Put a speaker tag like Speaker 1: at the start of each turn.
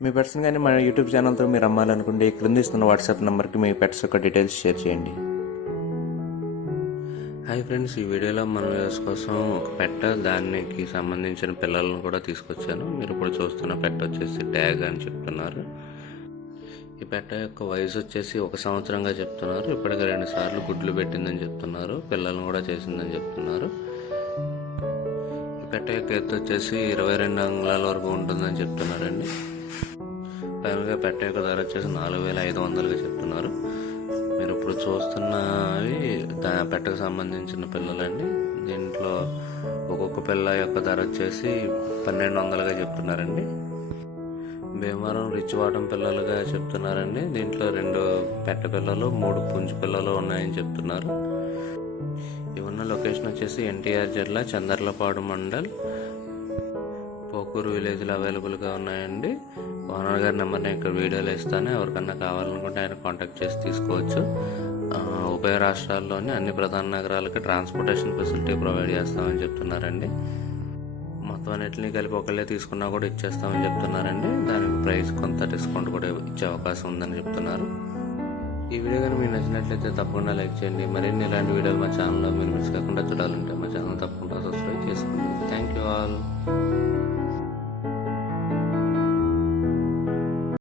Speaker 1: మీ పెట్స్ని కానీ మా యూట్యూబ్ ఛానల్తో మీరు అమ్మాలనుకుంటే క్రింద ఇస్తున్న వాట్సాప్ నెంబర్కి మీ పెట్స్ యొక్క డీటెయిల్స్ షేర్ చేయండి.
Speaker 2: హాయ్ ఫ్రెండ్స్ ఈ వీడియోలో మన వ్యూస్ కోసం ఒక పెట్ట దానికి సంబంధించిన పిల్లలను కూడా తీసుకొచ్చాను. మీరు ఇప్పుడు చూస్తున్న పెట్ట వచ్చేసి ట్యాగ్ అని చెప్తున్నారు. ఈ పెట్ట యొక్క వయసు వచ్చేసి ఒక సంవత్సరంగా చెప్తున్నారు. ఇప్పటికి రెండు సార్లు గుడ్లు పెట్టిందని చెప్తున్నారు. పిల్లలను కూడా చేసిందని చెప్తున్నారు. ఈ పెట్ట యొక్క ఎత్తు వచ్చేసి ఇరవై రెండు అంగుళాల వరకు ఉంటుందని చెప్తున్నారండి. ఫైనల్గా పెట్ట యొక్క ధర వచ్చేసి నాలుగు వేల ఐదు వందలుగా చెప్తున్నారు. మీరు ఇప్పుడు చూస్తున్నవి దా పెట్టకు సంబంధించిన పిల్లలండి. దీంట్లో ఒక్కొక్క పిల్ల యొక్క ధర వచ్చేసి పన్నెండు వందలుగా చెప్తున్నారండి. భీమవరం రిచ్ వాటం పిల్లలుగా చెప్తున్నారండి. దీంట్లో రెండు పెట్ట పిల్లలు మూడు పుంజు పిల్లలు ఉన్నాయని చెప్తున్నారు. ఇవి ఉన్న లొకేషన్ వచ్చేసి ఎన్టీఆర్ జిల్లా చందర్లపాడు మండల్. పోకూరు విలేజ్లో అవైలబుల్గా ఉన్నాయండి. ఓనర్ గారి నెంబర్ నేను ఇక్కడ వీడియోలో ఇస్తాను. ఎవరికన్నా కావాలనుకుంటే ఆయన కాంటాక్ట్ చేసి తీసుకోవచ్చు. ఉభయ రాష్ట్రాల్లోని అన్ని ప్రధాన నగరాలకి ట్రాన్స్పోర్టేషన్ ఫెసిలిటీ ప్రొవైడ్ చేస్తామని చెప్తున్నారండి. మొత్తం అన్నింటినీ కలిపి ఒకళ్ళే తీసుకున్నా కూడా ఇచ్చేస్తామని చెప్తున్నారండి. దానికి ప్రైస్ కొంత డిస్కౌంట్ కూడా ఇచ్చే అవకాశం ఉందని చెప్తున్నారు. ఈ వీడియో కానీ మీకు నచ్చినట్లయితే తప్పకుండా లైక్ చేయండి. మరిన్ని ఇలాంటి వీడియోలు మా ఛానల్లో మీరు మిస్ కాకుండా చూడాలంటే మా ఛానల్ తప్పకుండా సబ్స్క్రైబ్ చేసుకోండి. Thank you all.